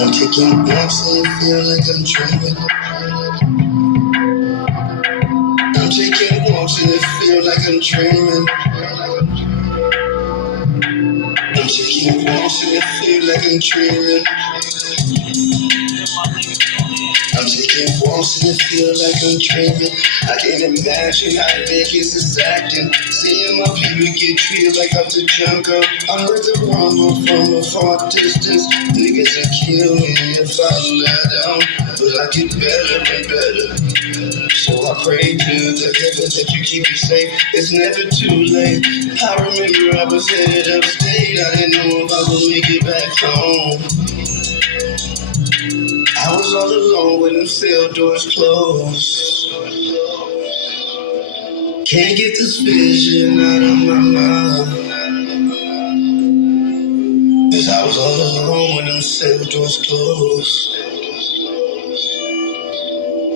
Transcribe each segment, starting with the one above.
I'm taking walks and it feel like I'm dreaming. I'm taking walks and it feel like I'm dreaming. I'm taking walks and it feel like I'm dreaming. I'm taking walks and it feel like I'm dreaming. I can't imagine how niggas is acting. Seeing my people get treated like I'm the jungle. I heard the rumble from a far distance. Niggas will kill me if I let down. But I get better and better. So I pray to the heavens that you keep me safe. It's never too late. I remember I was headed upstate. I didn't know if I would make it back home. I was all alone when the cell doors closed. Can't get this vision out of my mind. 'Cause I was all alone when the cell doors closed.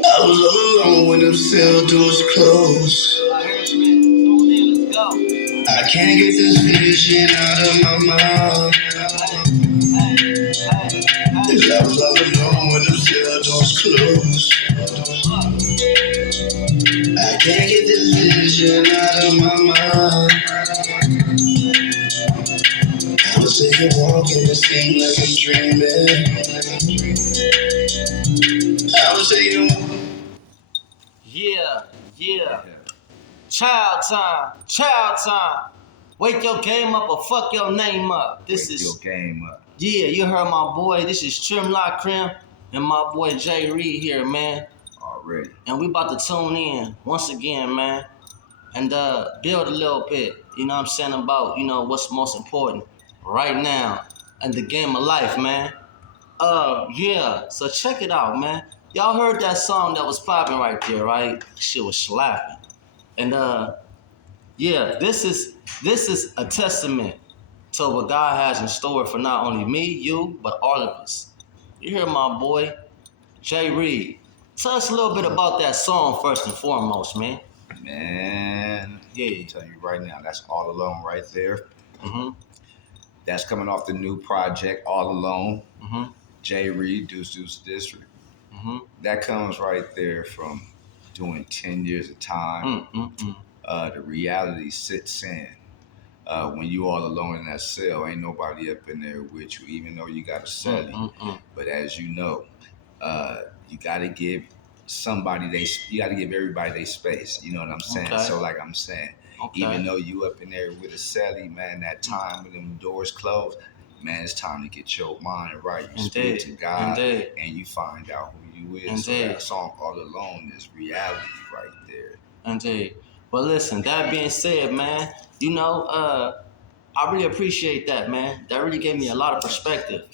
I was all alone when the cell doors closed. I can't get this vision out of my mind. 'Cause I was all alone when the cell doors closed. I can't get this vision out of my mind. I was taking a walk and it seemed like I'm dreaming. I was taking a walk. Yeah. Child time. Wake your game up or fuck your name up. Wake your game up. Yeah, you heard my boy. This is Trim Lock Crim and my boy Jay Reed here, man. Already. And we about to tune in once again, man. And build a little bit, you know what I'm saying, about, you know, what's most important right now in the game of life, man. Yeah, so check it out, man. Y'all heard that song that was popping right there, right? Shit was slapping. And yeah, this is a testament to what God has in store for not only me, you, but all of us. You hear my boy, Jay Reed. Tell us a little bit about that song first and foremost, man. Man, Yeah. I'm telling you right now, that's All Alone right there. Mm-hmm. That's coming off the new project, All Alone. Mm-hmm. Jay Reed, Deuce District. Mm-hmm. That comes right there from doing 10 years of time. The reality sits in. When you all alone in that cell, ain't nobody up in there with you, even though you got a cellie. But as you know, you got to give you got to give everybody their space. You know what I'm saying? Okay. So like I'm saying, even though you up in there with a cellie, man, that time when them doors closed, man, it's time to get your mind right. You speak to God and you find out who you is. So that song All Alone is reality right there. Indeed. Well, listen, that being said, man, you know, I really appreciate that, man. That really gave me a lot of perspective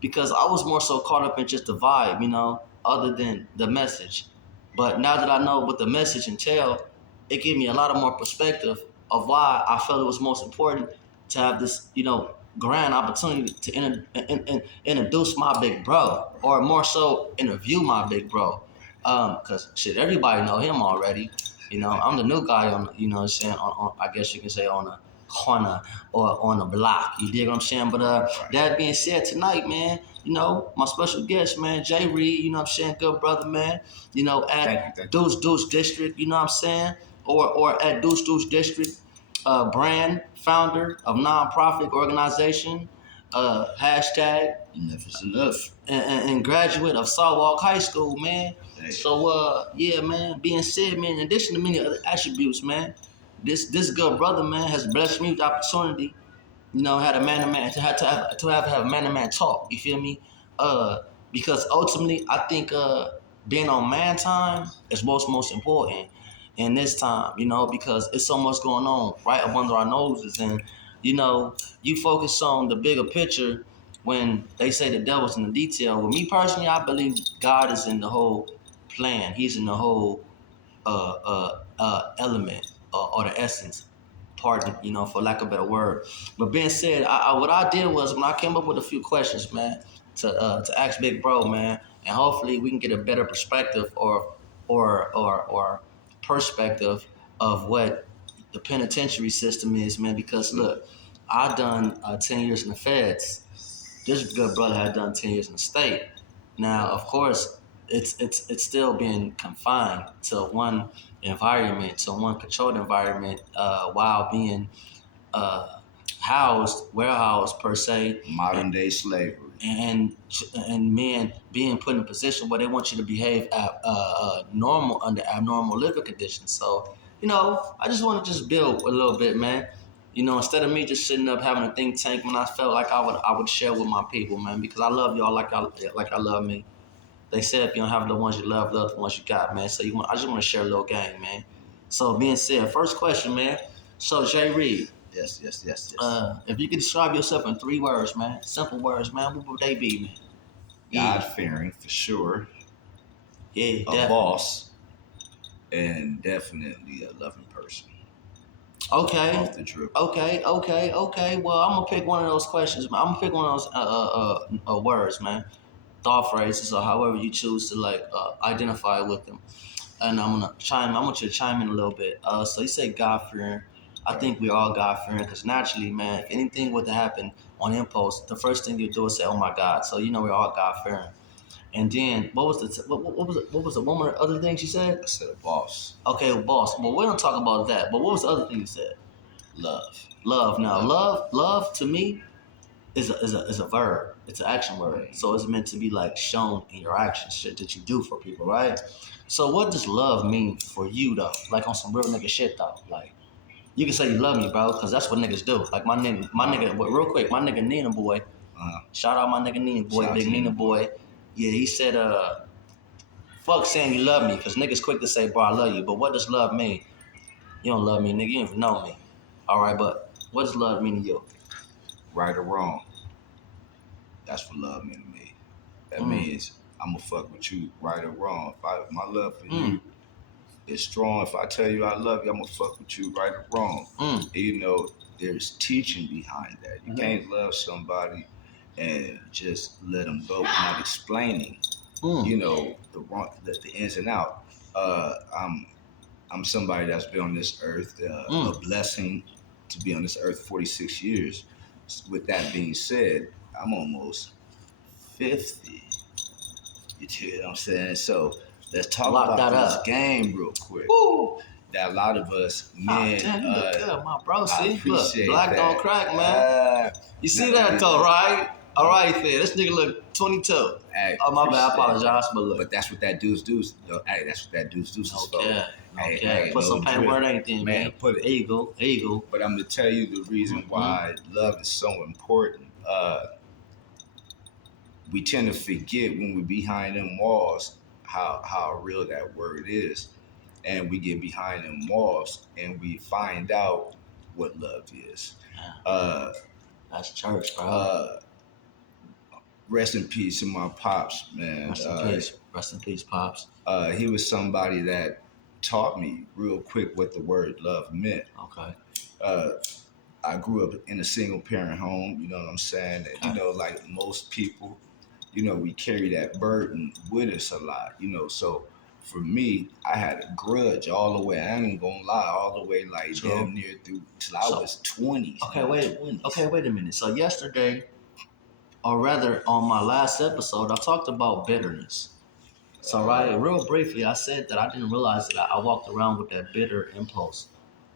because I was more so caught up in just the vibe, you know, other than the message. But now that I know what the message entailed, it gave me a lot of more perspective of why I felt it was most important to have this, you know, grand opportunity to introduce my big bro, or more so interview my big bro. Cause shit, everybody know him already. You know, I'm the new guy on, you know what I'm saying, on I guess you can say on the corner or on the block. You dig what I'm saying? But that being said, tonight, man, you know, my special guest, man, Jay Reed, you know what I'm saying, good brother, man, you know, at Deuce District, you know what I'm saying, or at Deuce District, brand founder of nonprofit organization, hashtag Enough is enough. And graduate of Southwark High School, man. So yeah, man, being said, man, in addition to many other attributes, man, this good brother, man, has blessed me with the opportunity, you know, had a man-to-man to have a man-to-man talk, you feel me? Because ultimately I think being on man time is what's most important in this time, you know, because it's so much going on right up under our noses, and you know, you focus on the bigger picture when they say the devil's in the detail. With me personally, I believe God is in the whole plan. He's in the whole element or the essence. Pardon, you know, for lack of a better word. But being said, what I did was when I came up with a few questions, man, to ask Big Bro, man, and hopefully we can get a better perspective or perspective of what the penitentiary system is, man. Because look, I done 10 years in the feds. this good brother had done 10 years in the state. Now, of course, it's still being confined to one environment, to one controlled environment, while being warehoused per se, Modern day slavery. and men being put in a position where they want you to behave normal under abnormal living conditions. So, I just want to just build a little bit, man. Instead of me just sitting up having a think tank, man, I felt like I would share with my people, man, because I love y'all like I love me. They said if you don't have the ones you love the ones you got, man. So I just want to share a little game, man. So being said, first question, man. So Jay Reed. Yes. If you could describe yourself in 3 words, man, simple words, man, what would they be, man? God-fearing, for sure. Yeah, A definitely. boss, and definitely a loving person. Okay. Off the drip. Okay. Well, I'm gonna pick one of those questions, man. I'm gonna pick one of those words, man, thought phrases, or however you choose to identify with them. And I want you to chime in a little bit. So you say God-fearing. I think we're all God-fearing because naturally, man, if anything were to happen on impulse, the first thing you do is say, "Oh my God!" So we're all God-fearing. And then what was the one of the other things you said? I said a boss. Okay, boss. Well, we don't talk about that. But what was the other thing you said? Love. Now, love to me is a verb. It's an action word. So it's meant to be like shown in your actions, shit that you do for people, right? So what does love mean for you though? Like on some real nigga shit though, like. You can say you love me, bro, because that's what niggas do. Like my nigga, real quick, my nigga Nina boy. Shout out my nigga Nina boy, big Nina boy. Yeah, he said, fuck saying you love me, because niggas quick to say, bro, I love you. But what does love mean? You don't love me, nigga. You don't even know me. All right, but what does love mean to you? Right or wrong. That's what love means to me. That means I'm going to fuck with you right or wrong. My love for you is strong. If I tell you I love you, I'm gonna fuck with you right or wrong. And, there's teaching behind that. You can't love somebody and just let them go without explaining, the ins and out. I'm somebody that's been on this earth, a blessing to be on this earth 46 years. With that being said, I'm almost 50. You see what I'm saying? So let's talk about this game real quick. Woo. That a lot of us men, damn, you look good, my bro. See, look, appreciate black that. don't crack, man. You see that though, right? All right, then. This nigga look 22. Hey, oh my bad, I apologize, but look. But that's what that dudes do. Hey, that's what that dudes do. Okay. Hey, put some paint word anything, man. Put it. Eagle. But I'm gonna tell you the reason why love is so important. We tend to forget when we're behind them walls how real that word is. And we get behind them walls and we find out what love is. That's church, bro. Rest in peace to my pops, man. Rest in peace, pops. He was somebody that taught me real quick what the word love meant. Okay. I grew up in a single parent home, you know what I'm saying? And, like most people, we carry that burden with us a lot, so for me, I had a grudge all the way. I ain't gonna lie, all the way like damn near through till I was 20. Okay, wait a minute. So yesterday, or rather on my last episode, I talked about bitterness. So real briefly, I said that I didn't realize that I walked around with that bitter impulse.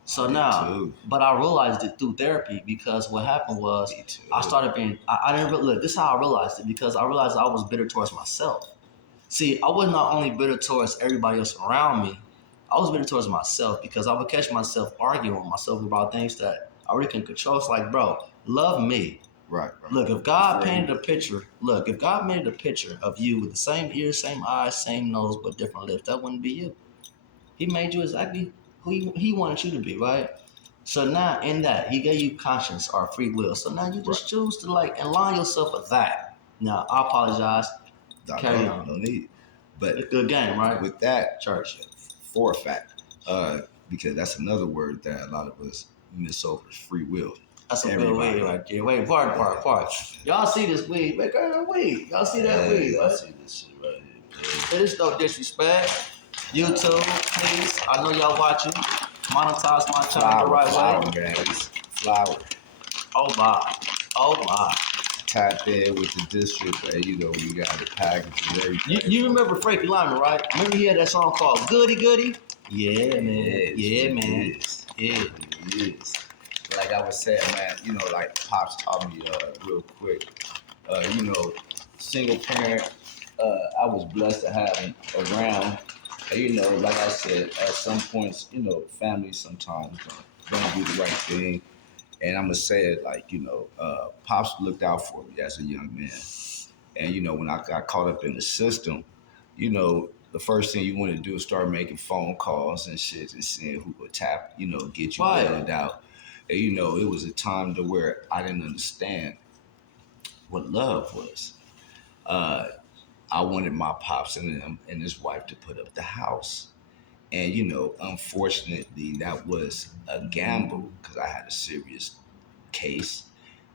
So now, but I realized it through therapy because what happened was I started being, I didn't look, this is how I realized it, because I realized I was bitter towards myself. See, I was not only bitter towards everybody else around me, I was bitter towards myself because I would catch myself arguing with myself about things that I really couldn't control. It's like, bro, love me. Right. Look, if God painted a picture of you with the same ears, same eyes, same nose, but different lips, that wouldn't be you. He made you exactly who he wanted you to be, right? So now in that, he gave you conscience or free will. So now you just choose to align yourself with that. Now, I apologize. Carry on. No need. But it's a good game, right? With that, church, for a fact, because that's another word that a lot of us miss over is free will. That's a good weed right there. Wait, part. Y'all see this weed? Make her weed. Y'all see that weed? I see this shit right here. There's no disrespect. YouTube, please. I know y'all watching. Monetize my channel the right way. Flower. Oh my. tapped in with the district, and you know we got the package and everything. You remember Frankie Lyman, right? Remember he had that song called Goody Goody? Yeah, man. Yeah, man. It is. Yeah. It is. Like I was saying, man, you know, like Pops taught me real quick. You know, single parent, I was blessed to have him around. And, you know, like I said, at some points, you know, families sometimes don't do the right thing. And I'm gonna say it like, you know, Pops looked out for me as a young man. And, you know, when I got caught up in the system, you know, the first thing you want to do is start making phone calls and shit and seeing who would tap, you know, get you bailed out. And, you know, it was a time to where I didn't understand what love was. I wanted my pops and them and his wife to put up the house. And, you know, unfortunately, that was a gamble because I had a serious case.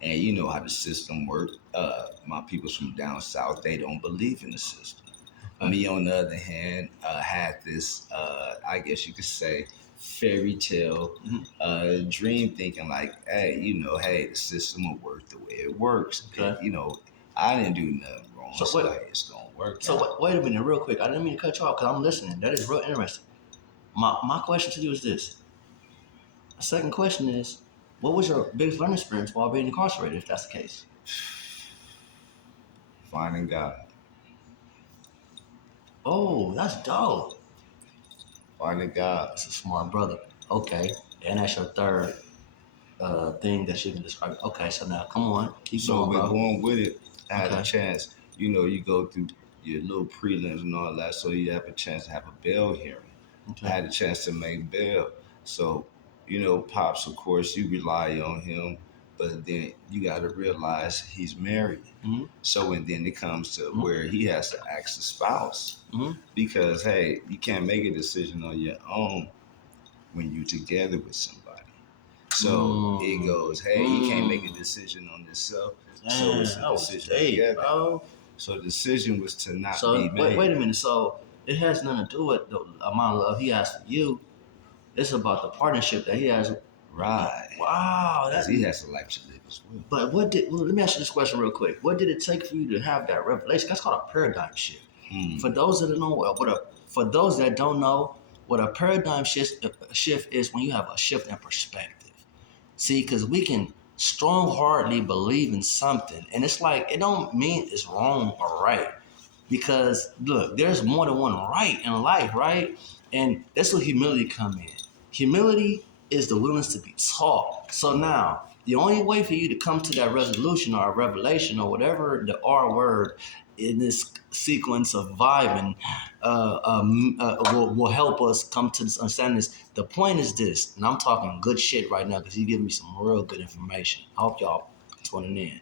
And you know how the system worked. My people's from down south, they don't believe in the system. Me, on the other hand, had this, I guess you could say, fairy tale dream thinking like, hey, you know, hey, the system will work the way it works. Okay. And, you know, I didn't do nothing wrong, so wait, it's going to work. So wait a minute, real quick. I didn't mean to cut you off because I'm listening. That is real interesting. My question to you is this. The second question is, what was your biggest learning experience while being incarcerated, if that's the case? Finding God. Oh, that's dope. Finding God. That's a smart brother. Okay. And that's your third thing that you can describe. Okay, so now come on. Keep going, bro. Going with it, I had a chance. You know, you go through your little prelims and all that, so you have a chance to have a bail hearing. Okay. I had a chance to make bail. So, you know, Pops, of course, you rely on him, but then you got to realize he's married. Mm-hmm. So, and then it comes to where he has to ask the spouse because, hey, you can't make a decision on your own when you're together with somebody. So it goes, hey, you can't make a decision on yourself. So it's a decision together. Bro. So the decision was to not be made. Wait a minute. So it has nothing to do with the amount of love he has for you. It's about the partnership that he has. Right. Wow. He has a life to live as well. But let me ask you this question real quick. What did it take for you to have that revelation? That's called a paradigm shift. For those that don't know, what a paradigm shift is when you have a shift in perspective. See, because we can strong-heartedly believe in something, and it's like it don't mean it's wrong or right. Because look, there's more than one right in life, right? And that's where humility come in. Humility is the willingness to be taught. So now, the only way for you to come to that resolution or a revelation or whatever the R word in this sequence of vibing will help us come to this understanding. The point is this, and I'm talking good shit right now because you're giving me some real good information. I hope y'all tuning in.